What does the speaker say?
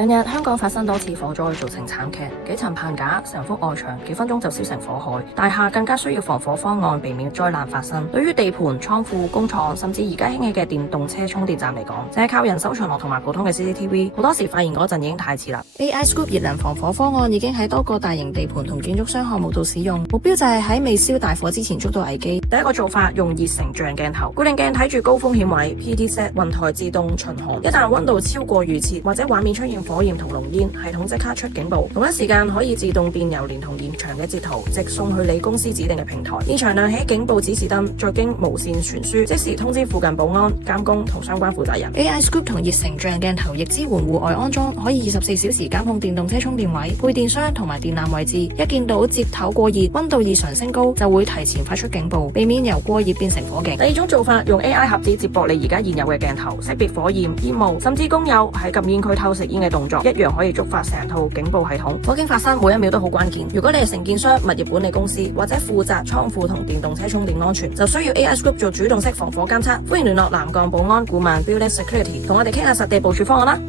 近日香港發生多次火災，造成慘劇，幾層棚架、成幅外牆，幾分鐘就燒成火海。大廈更加需要防火方案，避免災難發生。對於地盤、倉庫、工廠，甚至而家興起嘅電動車充電站嚟講，淨係靠人手巡邏同埋普通嘅 CCTV， 好多時發現嗰陣已經太遲啦。AI Scoop 熱能防火方案已經喺多個大型地盤同建築商項目度使用，目標就係喺未燒大火之前捉到危機。第一個做法，用熱成像鏡頭，固定鏡睇住高風險位 ，PD set 雲台自動巡航，一旦溫度超過預設或者畫面出現火焰同濃煙，系統即刻出警報，同一時間可以自動電郵連同現場嘅截圖，直送去你公司指定嘅平台。現場亮起警報指示燈，再經無線傳輸，即時通知附近保安、監工同相關負責人。AI Scoop 同熱成像鏡頭亦支援戶外安裝，可以24小時監控電動車充電位、配電箱同埋電纜位置。一見到接頭過熱、溫度異常升高，就會提前發出警報，避免由過熱變成火警。第二種做法，用 AI 盒子接駁你而家現有嘅鏡頭，識別火焰、煙霧，甚至工友喺禁煙區偷食煙嘅動作，一樣可以觸發成套警報系統。火警發生每一秒都好關鍵。如果你係承建商、物業管理公司或者負責倉庫同電動車充電安全，就需要 AI Scoop 做主動式防火監測。歡迎聯絡南港保安顧問 Building Security，同我哋傾下實地部署方案啦。